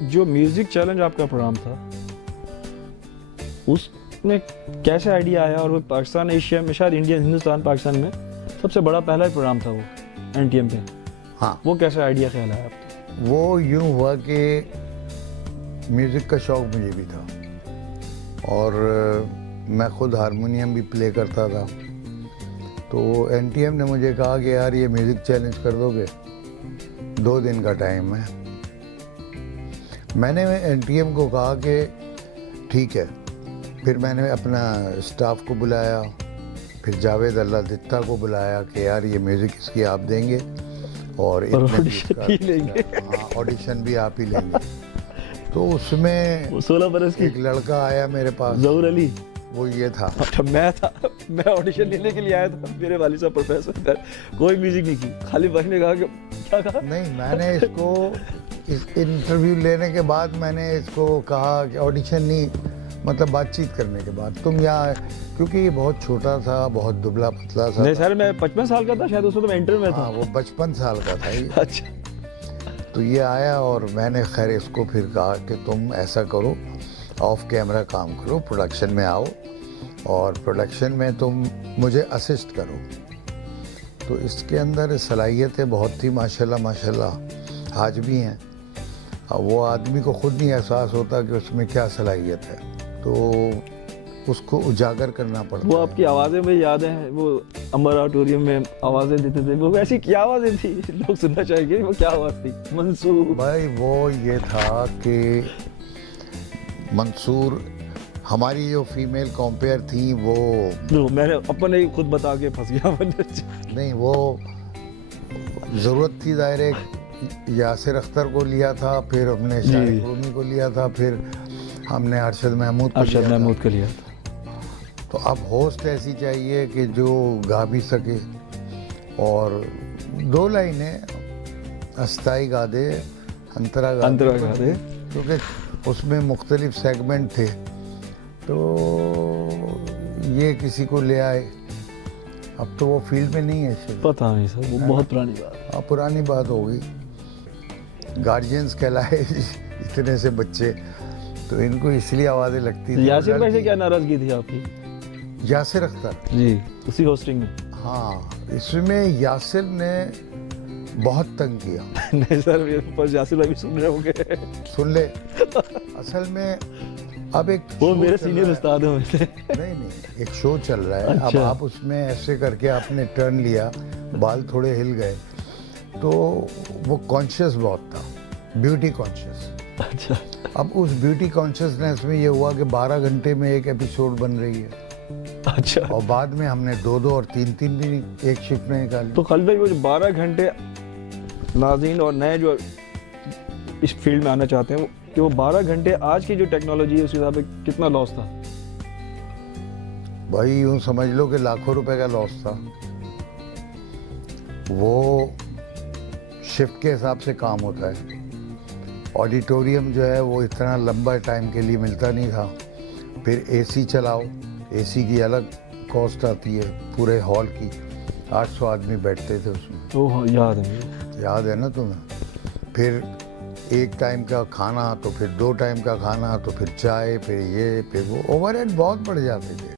जो music challenge आपका programme था, उसमें कैसे आइडिया आया? और वो पाकिस्तान एशिया में, शायद इंडिया हिंदुस्तान पाकिस्तान में सबसे बड़ा पहला ही प्रोग्राम था वो एनटीएम पे। हाँ, वो कैसे आइडिया ख्याल आया आपको? वो यूँ हुआ कि म्यूज़िक का शौक़ मुझे भी था और मैं खुद हारमोनियम भी प्ले करता था। तो एनटीएम ने मुझे कहा कि यार ये म्यूज़िक चैलेंज कर दोगे, 2 दिन का टाइम है। मैंने एनटीएम को कहा कि ठीक है। फिर मैंने अपना स्टाफ को बुलाया, फिर जावेद अल्लाह दित्ता को बुलाया कि यार ये म्यूज़िक इसकी आप देंगे और ऑडिशन भी आप ही लेंगे। तो उसमें 16 बरस की एक लड़का आया मेरे पास, जहूर अली, वो ये था। अच्छा मैं ऑडिशन लेने के लिए आया था। मेरे वालिद साहब प्रोफेसर थे, कोई म्यूजिक नहीं की, खाली भाई ने कहा कि क्या कहा? नहीं, मैंने इसको इस इंटरव्यू लेने के बाद मैंने इसको कहा कि ऑडिशन नहीं, मतलब बातचीत करने के बाद तुम यहाँ, क्योंकि ये बहुत छोटा था, बहुत दुबला पतला सा। नहीं सर, मैं 55 साल का था शायद, उस वक्त मैं इंटर में था। हाँ, वो 55 साल का था ये। अच्छा। तो ये आया और मैंने खैर इसको फिर कहा कि तुम ऐसा करो, ऑफ कैमरा काम करो, प्रोडक्शन में आओ और प्रोडक्शन में तुम मुझे असिस्ट करो। तो इसके अंदर सलाहियतें बहुत थी माशाल्लाह माशाल्लाह, आज भी हैं। अब वो आदमी को खुद नहीं एहसास होता कि उसमें क्या सलाहियत है, तो उसको उजागर करना पड़ता वो है। आपकी आवाज़ें में यादें हैं, वो अमर ऑडिटोरियम में आवाज़ें देते थे, वो ऐसी क्या आवाज़ें थी? लोग सुनना चाहेंगे वो क्या आवाज़ थी? मंसूर भाई वो ये था कि मंसूर, हमारी जो फीमेल कॉम्पेयर थी वो जो मैंने अपने ही खुद बता के फंस गया। नहीं, वो ज़रूरत थी ज़ाहिर, यासिर अख्तर को लिया था, फिर हमने शाहिद रूमी को लिया था, फिर हमने अरशद महमूद को लिया था। तो अब होस्ट ऐसी चाहिए कि जो गा भी सके, और 2 लाइनें अस्ताई गा दे, अंतरा गा दे, क्योंकि उसमें मुख्तलिफ सेगमेंट थे। तो ये किसी को ले आए, अब तो वो फील्ड में नहीं है शायद। पता नहीं सर, वो बहुत पुरानी बात है। हाँ, पुरानी बात हो गई। गार्जियंस कहलाए इतने से बच्चे, तो इनको इसलिए आवाज़ें लगती थी। यासिर भाई से क्या नाराज़गी थी आपकी? यासिर अख्तर जी, उसी होस्टिंग में। हाँ, इसमें यासिर ने बहुत तंग किया। नहीं सर, पर यासिर भाई भी सुन रहे होंगे। सुन ले, असल में अब एक वो मेरे सीनियर उस्ताद हैं वैसे। नहीं, एक शो चल रहा है। अच्छा। अब आप उसमें ऐसे करके आपने टर्न लिया, बाल थोड़े हिल गए, तो वो कॉन्शियस बहुत था, ब्यूटी कॉन्शियस। अच्छा। अब उस ब्यूटी कॉन्शियसनेस में ये हुआ कि 12 घंटे में एक एपिसोड बन रही है। अच्छा। और बाद में हमने 2-2 और 3-3 भी एक शिफ्ट में निकाली। तो खालिद भाई, वो जो 12 घंटे नाज़रीन और नए जो इस फील्ड में आना चाहते हैं, कि वो 12 घंटे आज की जो टेक्नोलॉजी है उस हिसाब से कितना लॉस था? भाई यूँ समझ लो कि लाखों रुपए का लॉस था। वो शिफ्ट के हिसाब से काम होता है। ऑडिटोरियम जो है वो इतना लंबा टाइम के लिए मिलता नहीं था। फिर एसी चलाओ, एसी की अलग कॉस्ट आती है, पूरे हॉल की 800 आदमी बैठते थे उसमें। ओह, याद है मुझे। याद है ना तुम्हें? फिर 1 टाइम का खाना, तो फिर 2 टाइम का खाना, तो फिर चाय, फिर ये, फिर वो, ओवरहेड बहुत बढ़ जाते थे।